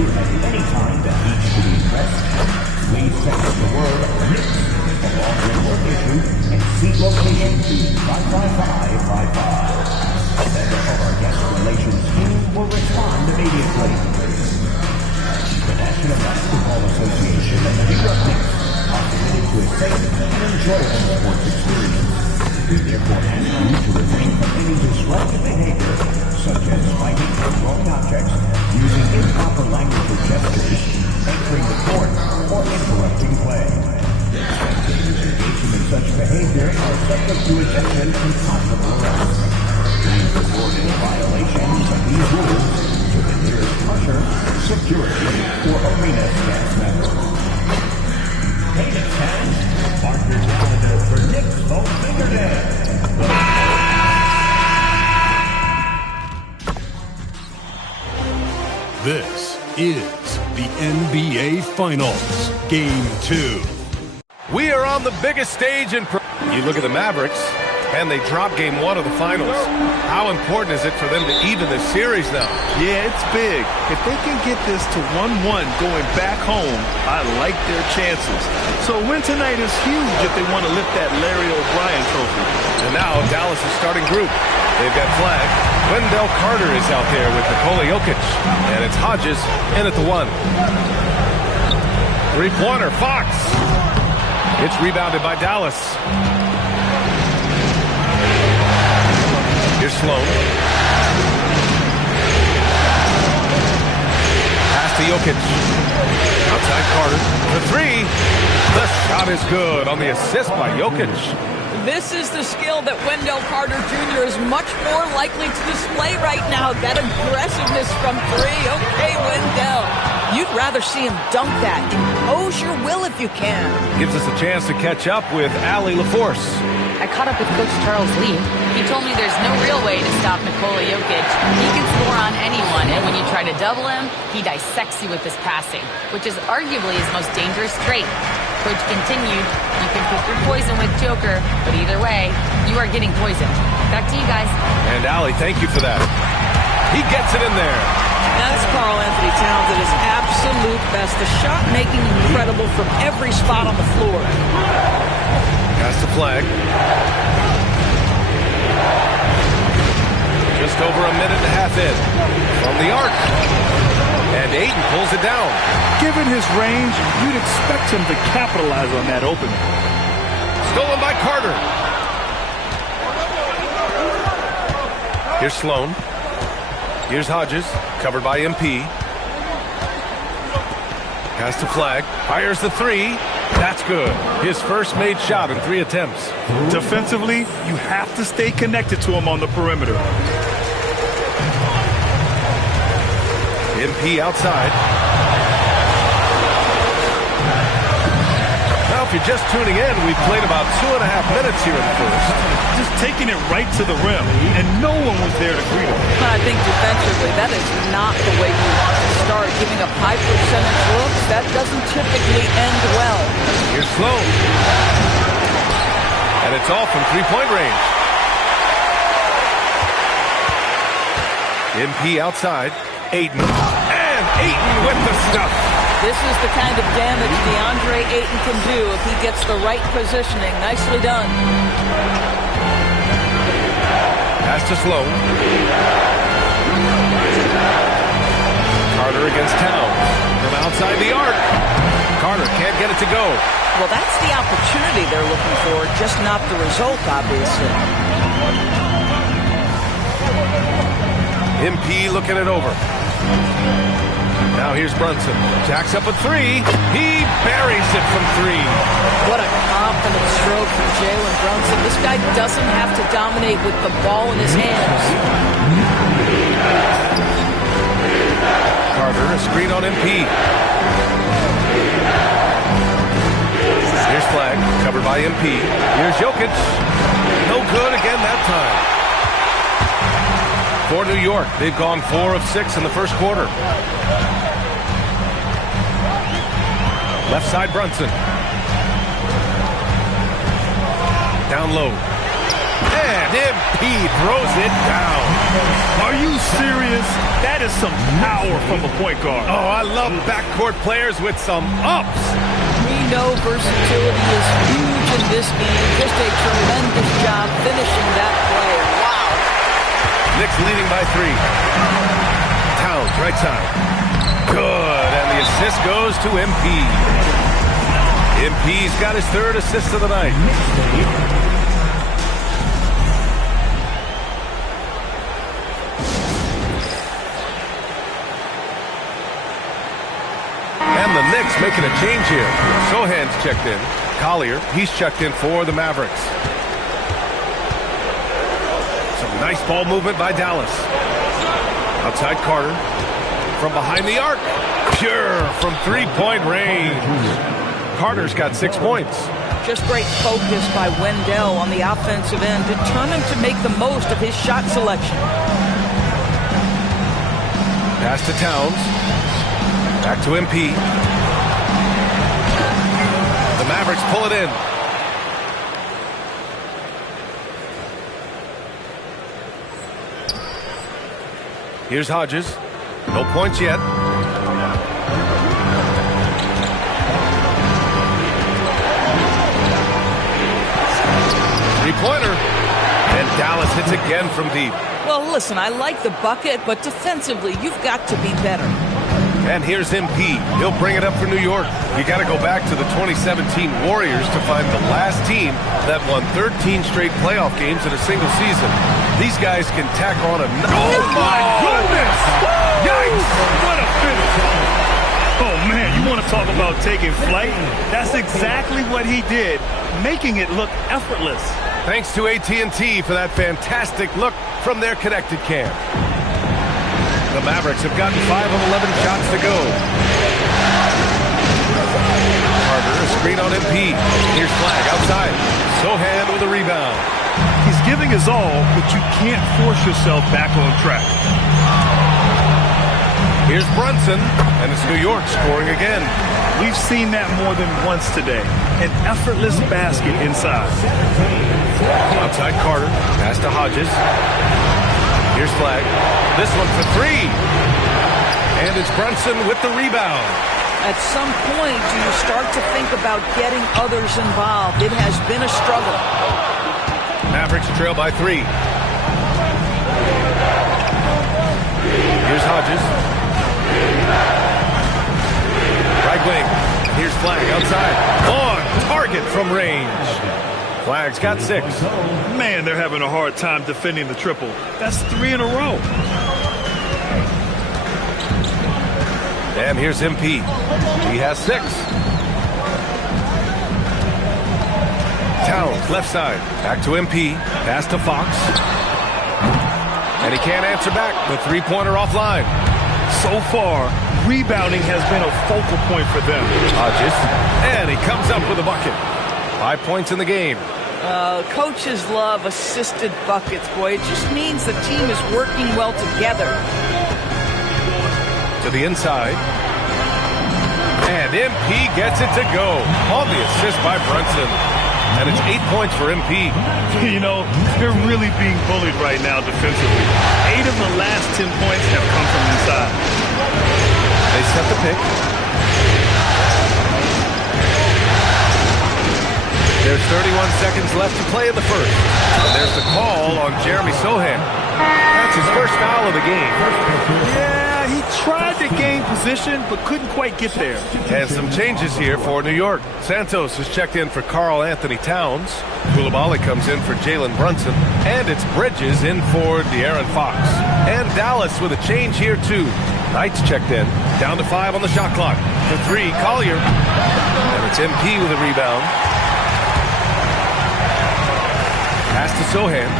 you at any time that needs to be pressed, please text the word Knicks along with your issue and seat location to 55555. A member of our guest relations team will respond immediately. The National Basketball Association and the New York Knicks are committed to a safe and enjoyable sports experience. We therefore ask you to refrain from any disruptive behavior, such as fighting or throwing objects, using improper language or gestures, entering the court, or interrupting play. Spectators engaging in such behavior are subject to ejection and possible arrest. Please report any violations of these rules to the nearest usher, security, or arena staff member. Hey, Knicks fans, mark your calendar for Knicks Vote Finger Day. This is the NBA Finals, Game 2. We are on the biggest stage in... You look at the Mavericks, and they drop Game 1 of the Finals. How important is it for them to even this series now? Yeah, it's big. If they can get this to 1-1 going back home, I like their chances. So a win tonight is huge if they want to lift that Larry O'Brien trophy. And now Dallas' starting group. They've got Flag. Wendell Carter is out there with Nikola Jokic. And it's Hodges in at the 1. Three-pointer, Fox. It's rebounded by Dallas. Here's Sloan. Pass to Jokic. Outside Carter. The 3. The shot is good on the assist by Jokic. This is the skill that Wendell Carter Jr. is much more likely to display right now. That aggressiveness from 3. Okay, Wendell. You'd rather see him dunk that. Impose your will if you can. Gives us a chance to catch up with Allie LaForce. I caught up with Coach Charles Lee. He told me there's no real way to stop Nikola Jokic. He can score on anyone, and when you try to double him, he dissects you with his passing, which is arguably his most dangerous trait. Coach continued, you can pick your poison with Joker, but either way, you are getting poisoned. Back to you guys. And Allie, thank you for that. He gets it in there. That's Karl Anthony Towns at his absolute best. The shot making incredible from every spot on the floor. Pass to Flag. Just over a minute and a half in. From the arc. And Ayton pulls it down. Given his range, you'd expect him to capitalize on that opening. Stolen by Carter. Here's Sloan. Here's Hodges, covered by MP. Pass to Flag. Fires the 3. That's good. His first made shot in 3 attempts. Defensively, you have to stay connected to him on the perimeter. MP outside. Now, if you're just tuning in, we've played about 2.5 minutes here in the first. Just taking it right to the rim, and no one was there to greet him. I think defensively, that is not the way you want to start. Giving up high percentage looks, that doesn't typically end well. Here's Sloan. And it's all from three-point range. MP outside. Ayton. And Ayton with the stuff. This is the kind of damage DeAndre Ayton can do if he gets the right positioning. Nicely done. Pass to Sloan. Carter against Towns. From outside the arc. Carter can't get it to go. Well, that's the opportunity they're looking for, just not the result, obviously. MP looking it over. Now here's Brunson. Jacks up a 3. He buries it from 3. What a confident stroke from Jalen Brunson. This guy doesn't have to dominate with the ball in his hands. Carter, a screen on MP. Here's Flag, covered by MP. Here's Jokic. No good again that time. For New York, they've gone 4 of 6 in the first quarter. Left side, Brunson. Down low. And MP throws it down. Are you serious? That is some power from a point guard. Oh, I love backcourt players with some ups. We know versatility is huge in this game. Just a tremendous job finishing that play. Wow. Knicks leading by 3. Towns, right side. Good, and the assist goes to MP. MP's got his 3rd assist of the night. And the Knicks making a change here. Sohan's checked in. Collier, he's checked in for the Mavericks. Some nice ball movement by Dallas. Outside Carter. From behind the arc. Pure from three-point range. Carter's got 6 points. Just great focus by Wendell on the offensive end, determined to make the most of his shot selection. Pass to Towns. Back to MP. The Mavericks pull it in. Here's Hodges. No points yet. Three-pointer. And Dallas hits again from deep. Well, listen, I like the bucket, but defensively, you've got to be better. And here's MP. He'll bring it up for New York. You got to go back to the 2017 Warriors to find the last team that won 13 straight playoff games in a single season. These guys can tack on a... Oh, my goodness! Yikes! What a finish! Oh, man, you want to talk about taking flight? That's exactly what he did, making it look effortless. Thanks to AT&T for that fantastic look from their connected cam. The Mavericks have gotten 5 of 11 shots to go. Carter, a screen on MP. Here's Flag outside. Sohan with a rebound. He's giving his all, but you can't force yourself back on track. Here's Brunson, and it's New York scoring again. We've seen that more than once today. An effortless basket inside. Outside Carter, pass to Hodges. Here's Flag. This one for 3. And it's Brunson with the rebound. At some point, do you start to think about getting others involved? It has been a struggle. Mavericks trail by 3. Here's Hodges. Right wing. Here's Flag outside. On target from range. Flag's got 6. Man, they're having a hard time defending the triple. That's 3 in a row. And here's MP. He has 6. Towns, left side. Back to MP. Pass to Fox. And he can't answer back. The three-pointer offline. So far, rebounding has been a focal point for them. Hodges. And he comes up with a bucket. 5 points in the game. Coaches love assisted buckets, boy. It just means the team is working well together. To the inside. And MP gets it to go. On the assist by Brunson. And it's 8 points for MP. You know, they're really being bullied right now defensively. 8 of the last 10 points have come from inside. They set the pick. There's 31 seconds left to play in the first. And there's the call on Jeremy Sohan. That's his first foul of the game. Yeah, he tried to gain position, but couldn't quite get there. And some changes here for New York. Santos has checked in for Karl Anthony Towns. Koulibaly comes in for Jalen Brunson. And it's Bridges in for De'Aaron Fox. And Dallas with a change here, too. Knight's checked in. Down to 5 on the shot clock. For 3, Collier. And it's MP with a rebound. Pass to Sohan.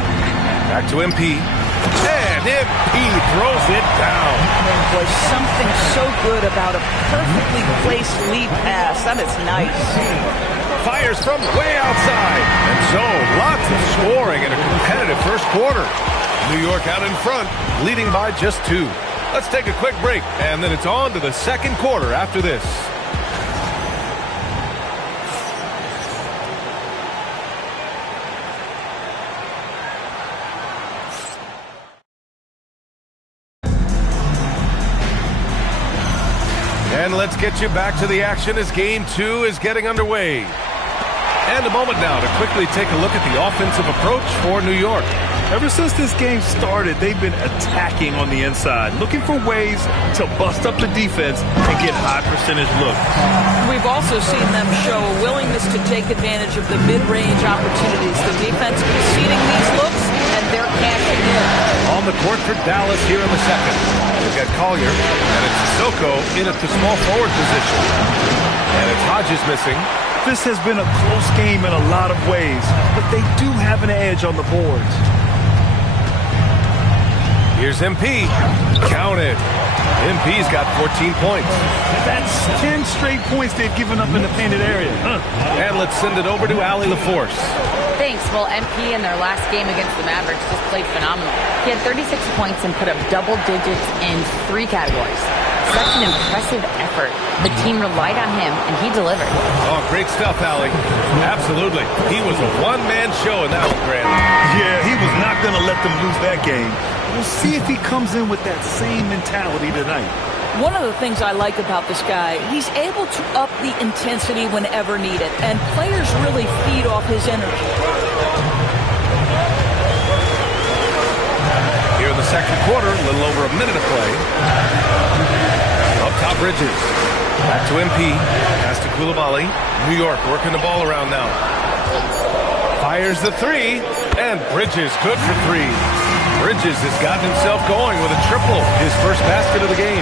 Back to MP. And MP throws it down. Boy, something so good about a perfectly placed lead pass. That is nice. Fires from way outside. And so, lots of scoring in a competitive first quarter. New York out in front, leading by just 2. Let's take a quick break, and then it's on to the second quarter after this. And let's get you back to the action as Game 2 is getting underway. And a moment now to quickly take a look at the offensive approach for New York. Ever since this game started, they've been attacking on the inside, looking for ways to bust up the defense and get high percentage looks. We've also seen them show a willingness to take advantage of the mid-range opportunities. The defense conceding these looks, and they're cashing in. On the court for Dallas here in the second. We've got Collier, and it's Sissoko in at the small forward position. And it's Hodges missing. This has been a close game in a lot of ways, but they do have an edge on the boards. Here's MP. Count it. MP's got 14 points. That's 10 straight points they've given up in the painted area. And let's send it over to Allie LaForce. Thanks. Well, MP in their last game against the Mavericks just played phenomenal. He had 36 points and put up double digits in 3 categories. Such an impressive effort. The team relied on him, and he delivered. Oh, great stuff, Allie. Absolutely. He was a one-man show in that one, Grant. Yeah, he was not going to let them lose that game. We'll see if he comes in with that same mentality tonight. One of the things I like about this guy, he's able to up the intensity whenever needed, and players really feed off his energy. Here in the second quarter, a little over a minute of play. Up top, Bridges. Back to MP. Pass to Koulibaly. New York working the ball around now. Fires the 3, and Bridges good for 3. Bridges has gotten himself going with a triple, his first basket of the game.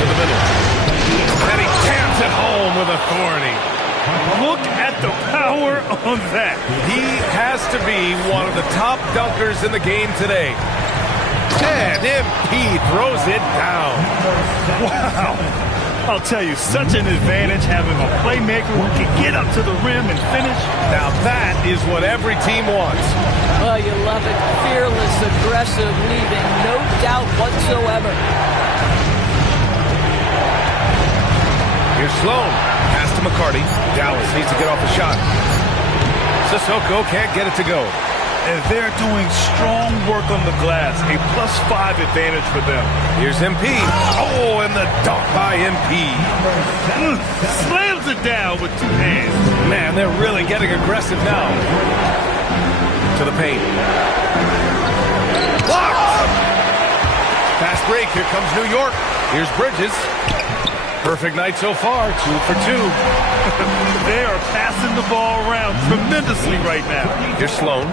To the middle. And he jams it home with authority. Look at the power on that. He has to be one of the top dunkers in the game today. And MP throws it down. Wow. I'll tell you, such an advantage having a playmaker who can get up to the rim and finish. Now that is what every team wants. Oh, you love it. Fearless, aggressive, leaving no doubt whatsoever. Here's Sloan. Pass to McCarty. Dallas needs to get off the shot. Sissoko can't get it to go. And they're doing strong work on the glass. A +5 advantage for them. Here's MP. Oh, and the dunk by MP. Slams it down with 2 hands. Man, they're really getting aggressive now. To the paint. Blocked! Fast break. Here comes New York. Here's Bridges. Perfect night so far. 2 for 2. They are passing the ball around tremendously right now. Here's Sloan.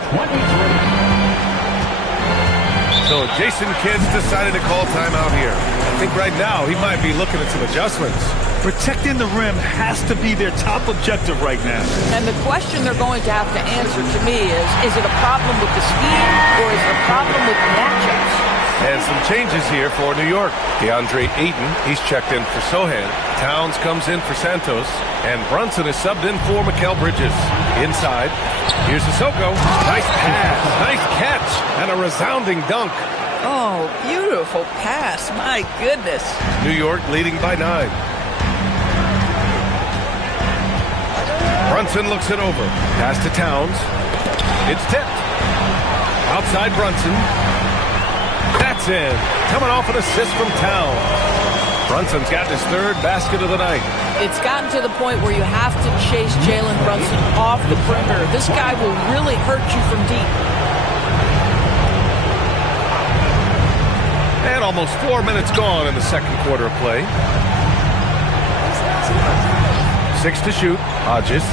So Jason Kidd's decided to call timeout here. I think right now he might be looking at some adjustments. Protecting the rim has to be their top objective right now. And the question they're going to have to answer to me is it a problem with the scheme or is it a problem with matchups? And some changes here for New York. DeAndre Ayton, he's checked in for Sohan. Towns comes in for Santos. And Brunson is subbed in for Mikal Bridges. Inside, here's Sissoko. Nice pass, nice catch, and a resounding dunk. Oh, beautiful pass. My goodness. New York leading by 9. Brunson looks it over. Pass to Towns. It's tipped. Outside Brunson. That's in. Coming off an assist from Towns. Brunson's got his 3rd basket of the night. It's gotten to the point where you have to chase Jalen Brunson off the perimeter. This guy will really hurt you from deep. And almost 4 minutes gone in the second quarter of play. 6 to shoot. Hodges.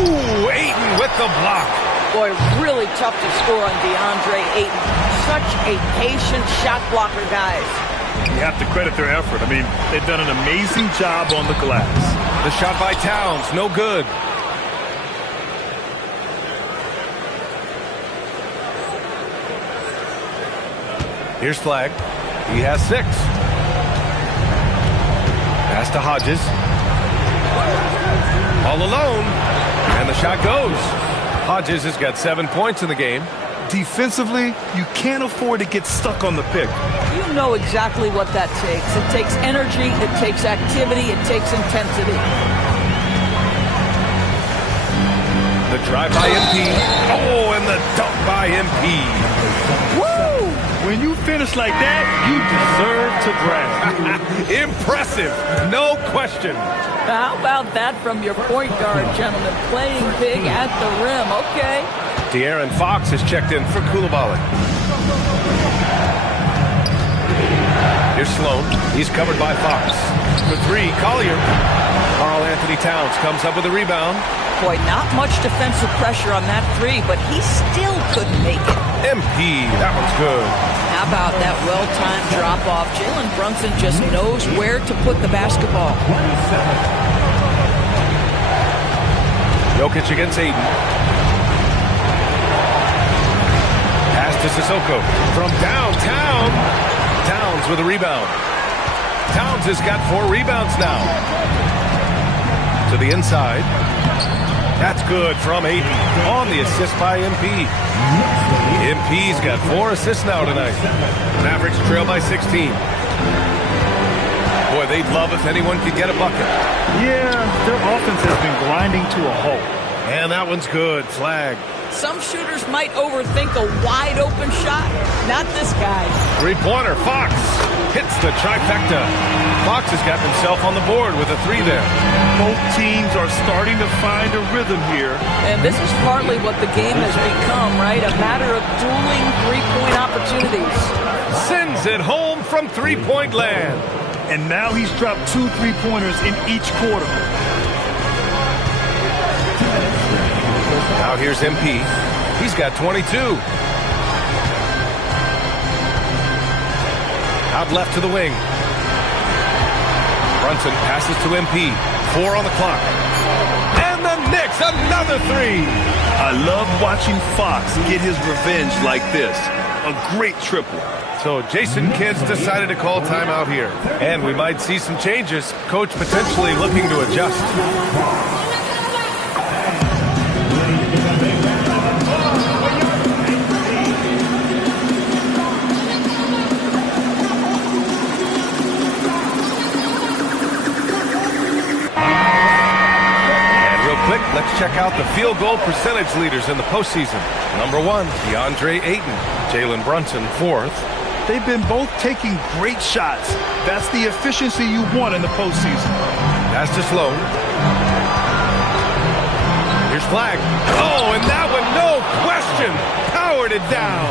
Ooh, Ayton with the block. Boy, really tough to score on DeAndre Ayton. Such a patient shot blocker, guys. You have to credit their effort. I mean, they've done an amazing job on the glass. The shot by Towns, no good. Here's Flagg. He has 6. Pass to Hodges. All alone. And the shot goes. Hodges has got 7 points in the game. Defensively, you can't afford to get stuck on the pick. You know exactly what that takes. It takes energy, it takes activity, it takes intensity. The drive by MP. Oh, and the dunk by MP. Woo! When you finish like that, you deserve to to brag. Impressive, no question. How about that from your point guard, gentlemen? Playing big at the rim. Okay. De'Aaron Fox has checked in for Koulibaly. Here's Sloan. He's covered by Fox. For three, Collier. Karl Anthony Towns comes up with a rebound. Boy, not much defensive pressure on that three, but he still couldn't make it. MP, that one's good. How about that well-timed drop-off? Jalen Brunson just knows where to put the basketball. Jokic against Aiden. Pass to Sissoko from downtown. Towns with a rebound. Towns has got 4 rebounds now. To the inside. That's good from Aiden on the assist by MP. MP's got 4 assists now tonight. Mavericks trail by 16. Boy, they'd love if anyone could get a bucket. Yeah, their offense has been grinding to a halt. And that one's good. Flag. Some shooters might overthink a wide-open shot. Not this guy. Three-pointer. Fox hits the trifecta. Fox has got himself on the board with a 3 there. Both teams are starting to find a rhythm here. And this is partly what the game has become, right? A matter of dueling three-point opportunities. Sends it home from three-point land. And now he's dropped 2 3-pointers in each quarter. Now here's MP. He's got 22. Out left to the wing. Brunson passes to MP. 4 on the clock. And the Knicks, another 3. I love watching Fox get his revenge like this. A great triple. So Jason Kidd's decided to call timeout here. And we might see some changes. Coach potentially looking to adjust. Let's check out the field goal percentage leaders in the postseason. Number 1, DeAndre Ayton. Jalen Brunson, 4th. They've been both taking great shots. That's the efficiency you want in the postseason. Pass to Sloan. Here's Flag. Oh, and that one, no question, powered it down.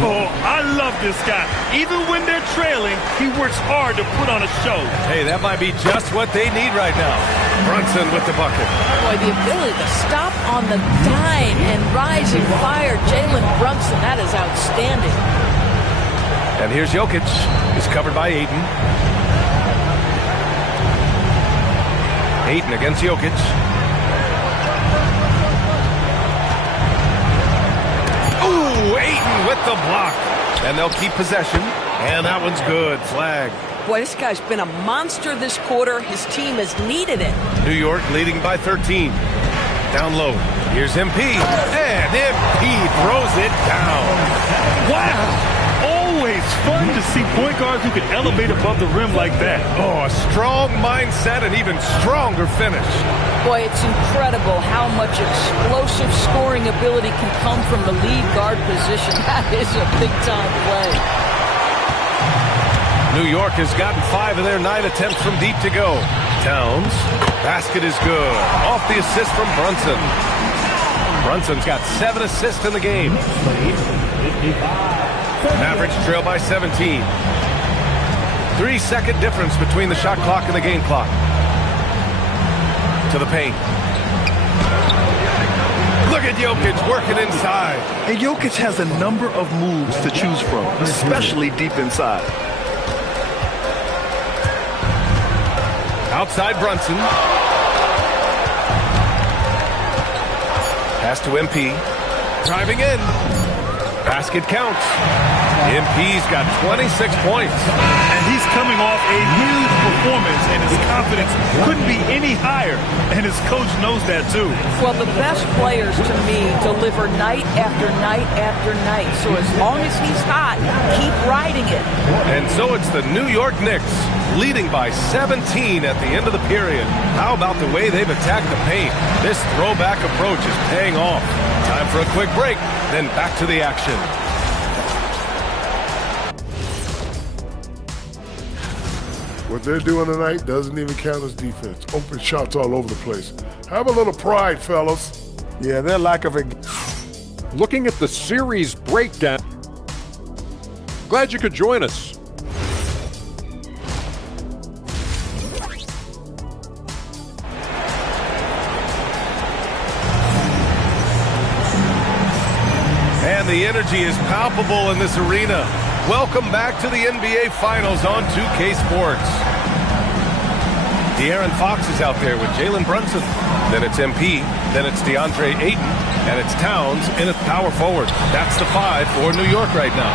Oh, I love this guy. Even when they're trailing, he works hard to put on a show. Hey, that might be just what they need right now. Brunson with the bucket. Boy, the ability to stop on the dime and rise and fire. Jalen Brunson, that is outstanding. And here's Jokic. He's covered by Ayton. Ayton against Jokic. Ooh, Ayton with the block. And they'll keep possession. And that one's good. Flag. Boy, this guy's been a monster this quarter. His team has needed it. New York leading by 13. Down low. Here's MP. And MP throws it down. Wow. Always fun to see point guards who can elevate above the rim like that. Oh, a strong mindset and even stronger finish. Boy, it's incredible how much explosive scoring ability can come from the lead guard position. That is a big-time play. New York has gotten 5 of their 9 attempts from deep to go. Towns. Basket is good. Off the assist from Brunson. Brunson's got 7 assists in the game. Mavericks trail by 17. 3-second difference between the shot clock and the game clock. To the paint. Look at Jokic working inside. And Jokic has a number of moves to choose from, especially deep inside. Outside Brunson. Pass to MP. Driving in. Basket counts. MP's got 26 points. And he's coming off a huge performance, and his confidence couldn't be any higher. And his coach knows that, too. Well, the best players, to me, deliver night after night after night. So as long as he's hot, keep riding it. And so it's the New York Knicks leading by 17 at the end of the period. How about the way they've attacked the paint? This throwback approach is paying off. Time for a quick break, then back to the action. What they're doing tonight doesn't even count as defense. Open shots all over the place. Have a little pride, fellas. Yeah, their lack of... Looking at the series breakdown. Glad you could join us. And the energy is palpable in this arena. Welcome back to the NBA Finals on 2K Sports. De'Aaron Fox is out there with Jalen Brunson. Then it's MP. Then it's DeAndre Ayton. And it's Towns in at power forward. That's the 5 for New York right now.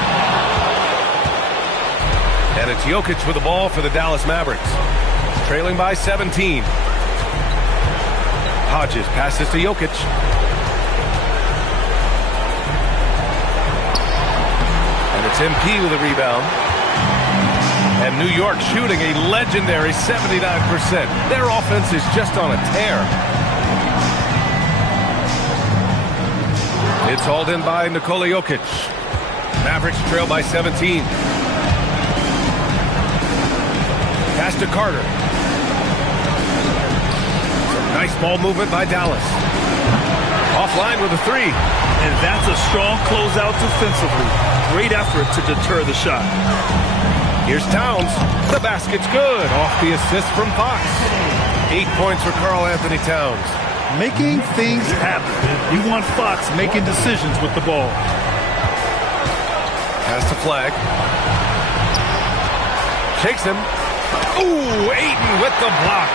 And it's Jokic with the ball for the Dallas Mavericks. Trailing by 17. Hodges passes to Jokic. It's MP with a rebound. And New York shooting a legendary 79%. Their offense is just on a tear. It's hauled in by Nikola Jokic. Mavericks trail by 17. Pass to Carter. Nice ball movement by Dallas. Offline with a 3. And that's a strong closeout defensively. Great effort to deter the shot. Here's Towns. The basket's good. Off the assist from Fox. 8 points for Karl Anthony Towns. Making things happen. You want Fox making decisions with the ball. Pass to Flag. Shakes him. Ooh, Ayton with the block.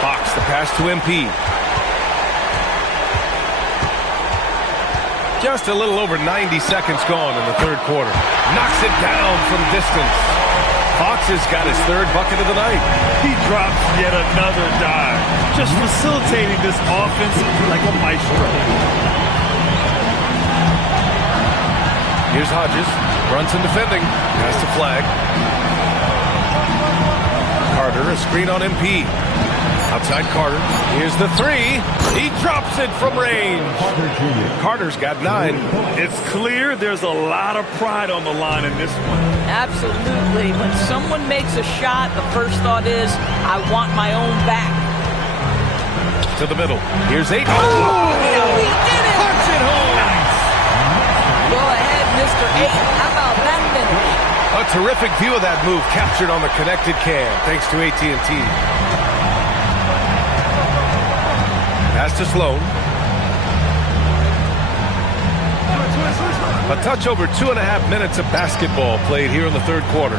Fox the pass to MP. Just a little over 90 seconds gone in the third quarter. Knocks it down from distance. Fox has got his 3rd bucket of the night. He drops yet another dive. Just facilitating this offense like a maestro. Here's Hodges. Brunson defending. Pass to Flag. Carter, a screen on MP. Outside Carter. Here's the 3. He drops it from range. Carter's got 9. It's clear there's a lot of pride on the line in this one. Absolutely. When someone makes a shot, the first thought is, I want my own back. To the middle. Here's Ayton. Oh, he did it! Punch it home! Go ahead, Mr. Ayton. How about that finish? A terrific view of that move captured on the connected cam, thanks to AT&T. Pass to Sloan. A touch over 2.5 minutes of basketball played here in the third quarter.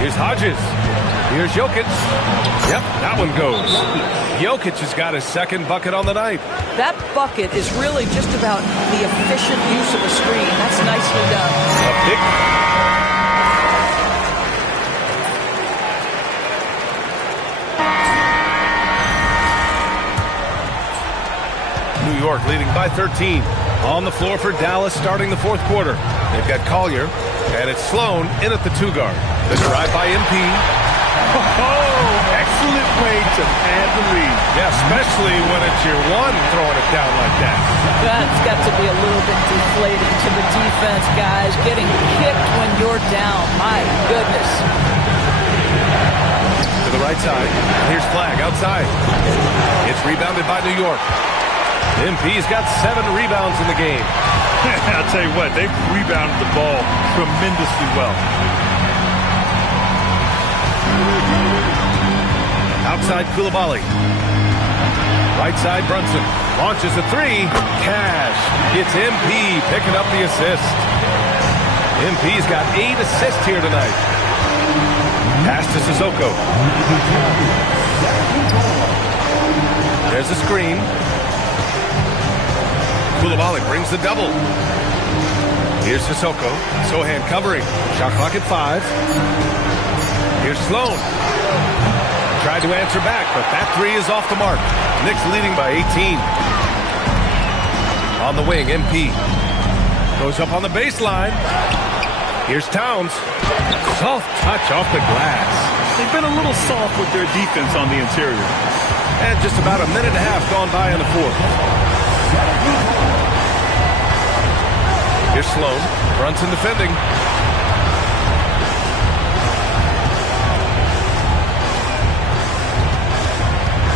Here's Hodges. Here's Jokic. Yep, that one goes. Jokic has got his 2nd bucket on the night. That bucket is really just about the efficient use of a screen. That's nicely done. A big... New York leading by 13. On the floor for Dallas starting the fourth quarter. They've got Collier, and it's Sloan in at the 2-guard. The drive by MP. Oh, excellent way to add the lead. Yeah, especially when it's your 1 throwing it down like that. That's got to be a little bit deflating to the defense, guys. Getting kicked when you're down. My goodness. To the right side. Here's Flag outside. It's rebounded by New York. MP's got 7 rebounds in the game. I'll tell you what, they've rebounded the ball tremendously well. Outside Koulibaly. Right side Brunson. Launches a 3. Cash. It's MP picking up the assist. MP's got 8 assists here tonight. Pass to Sissoko. There's a screen. Koulibaly brings the double. Here's Sissoko. Sohan covering. Shot clock at 5. Here's Sloan. Tried to answer back, but that 3 is off the mark. Knicks leading by 18. On the wing, MP. Goes up on the baseline. Here's Towns. Soft touch off the glass. They've been a little soft with their defense on the interior. And just about a minute and a half gone by in the fourth. Here's Sloan. Brunson defending.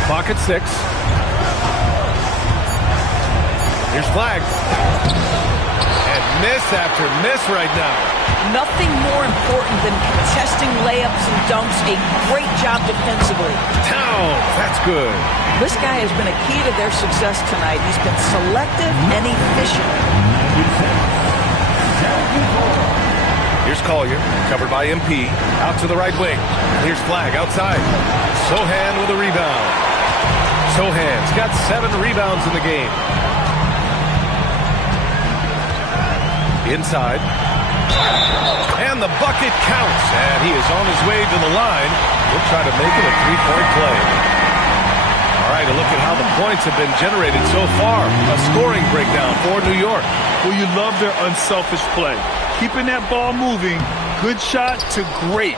Clock at 6. Here's Flag. And miss after miss right now. Nothing more important than contesting layups and dunks. A great job defensively. Towns. That's good. This guy has been a key to their success tonight. He's been selective and efficient. Here's Collier, covered by MP. Out to the right wing. Here's Flag outside. Sohan with a rebound. Sohan's got 7 rebounds in the game. Inside. And the bucket counts. And he is on his way to the line. We'll try to make it a 3-point play. All right, a look at how the points have been generated so far. A scoring breakdown for New York. Well, you love their unselfish play. Keeping that ball moving, good shot to great.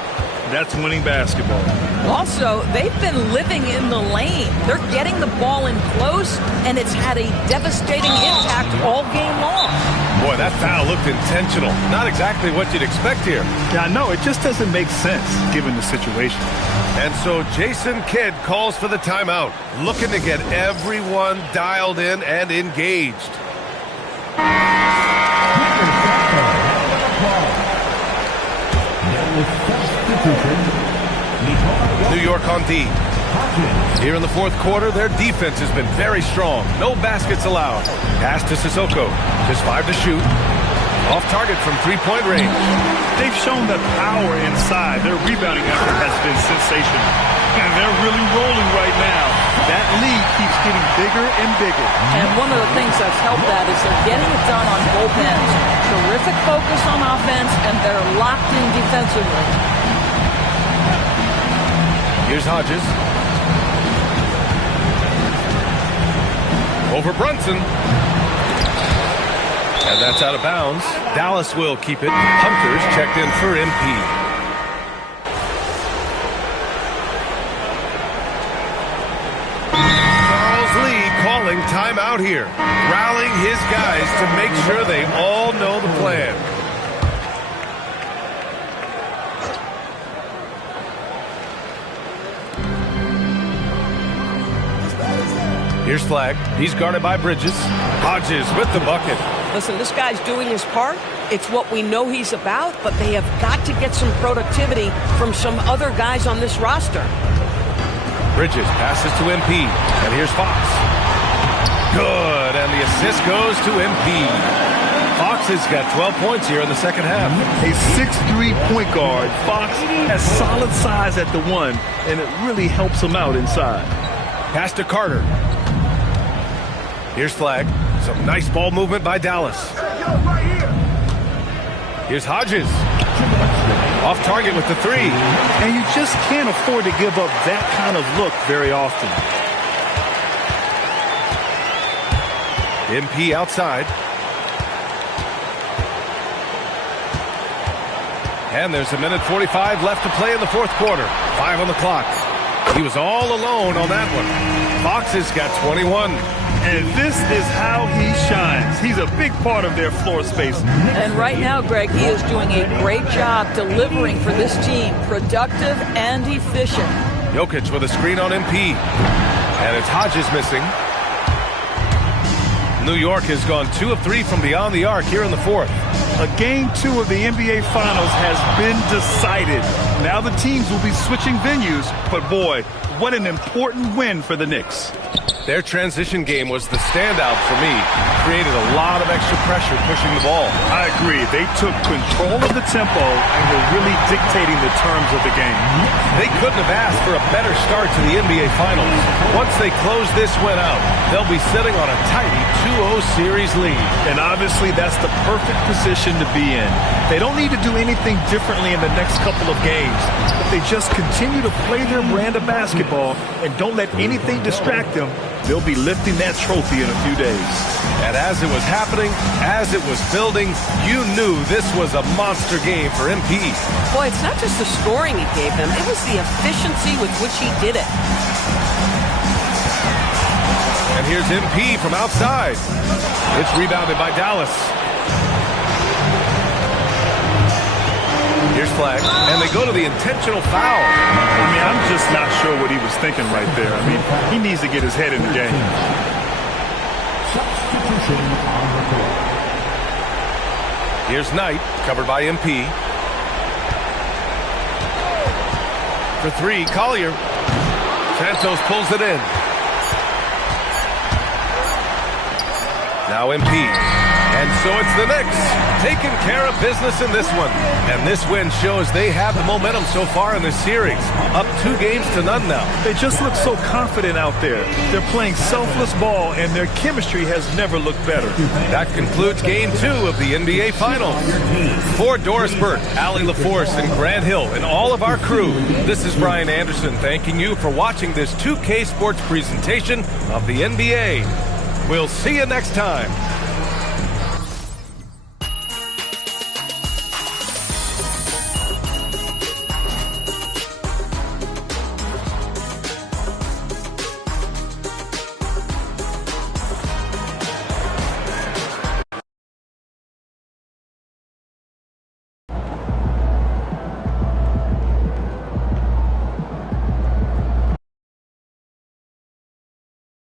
That's winning basketball. Also, they've been living in the lane. They're getting the ball in close, and it's had a devastating impact all game long. Boy, that foul looked intentional. Not exactly what you'd expect here. Yeah, I know. It just doesn't make sense given the situation. And so Jason Kidd calls for the timeout, looking to get everyone dialed in and engaged. New York on D. Here in the fourth quarter, their defense has been very strong. No baskets allowed. Pass to Sissoko. Just 5 to shoot. Off target from 3-point range. They've shown the power inside. Their rebounding effort has been sensational. And they're really rolling right now. That lead keeps getting bigger and bigger. And one of the things that's helped that is they're getting it done on both ends. Terrific focus on offense, and they're locked in defensively. Here's Hodges. Over Brunson. And that's out of bounds. Dallas will keep it. Hunter's checked in for MP. Calling timeout here, rallying his guys to make sure they all know the plan. Here's Flag. He's guarded by Bridges. Hodges with the bucket. Listen, this guy's doing his part. It's what we know he's about, but they have got to get some productivity from some other guys on this roster. Bridges passes to MP, and here's Fox. Good, and the assist goes to MP. Fox has got 12 points here in the second half. A 6'3" point guard. Fox has solid size at the 1, and it really helps him out inside. Pass to Carter. Here's Flag. Some nice ball movement by Dallas. Here's Hodges. Off target with the 3. And you just can't afford to give up that kind of look very often. MP outside. And there's 1:45 left to play in the fourth quarter. 5 on the clock. He was all alone on that one. Fox has got 21. And this is how he shines. He's a big part of their floor space. And right now, Greg, he is doing a great job delivering for this team. Productive and efficient. Jokic with a screen on MP. And it's Hodges missing. New York has gone 2 of 3 from beyond the arc here in the fourth. A game 2 of the NBA Finals has been decided. Now the teams will be switching venues, but boy, what an important win for the Knicks. Their transition game was the standout for me. Created a lot of extra pressure pushing the ball. I agree. They took control of the tempo and were really dictating the terms of the game. They couldn't have asked for a better start to the NBA Finals. Once they close this win out, they'll be sitting on a tidy 2-0 series lead. And obviously that's the perfect position to be in. They don't need to do anything differently in the next couple of games. If they just continue to play their brand of basketball and don't let anything distract them, they'll be lifting that trophy in a few days. And as it was happening, as it was building, you knew this was a monster game for MP. Boy, it's not just the scoring he gave them. It was the efficiency with which he did it. And here's MP from outside. It's rebounded by Dallas. First flag, and they go to the intentional foul. I mean, I'm just not sure what he was thinking right there. I mean, he needs to get his head in the game. Substitution on the court. Here's Knight, covered by MP. For three, Collier. Santos pulls it in. Now MP. And so it's the Knicks taking care of business in this one. And this win shows they have the momentum so far in this series. Up 2-0 now. They just look so confident out there. They're playing selfless ball, and their chemistry has never looked better. That concludes Game 2 of the NBA Finals. For Doris Burt, Allie LaForce, and Grant Hill, and all of our crew, this is Brian Anderson thanking you for watching this 2K Sports presentation of the NBA. We'll see you next time.